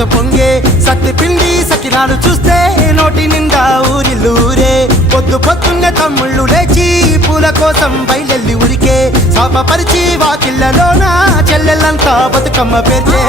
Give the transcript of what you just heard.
ఆనందంతో పొంగే సత్తి పిండి సకినాలు చూస్తే నోటి నిండా ఊరిల్లూరే పొద్దు పొద్దున్నే తమ్ముళ్ళు లేచి పూల కోసం బయలెల్లి ఉరికే శాపపరిచి వాకిళ్ళలోన చెల్లెళ్ళంతా బతుకమ్మ పేర్చే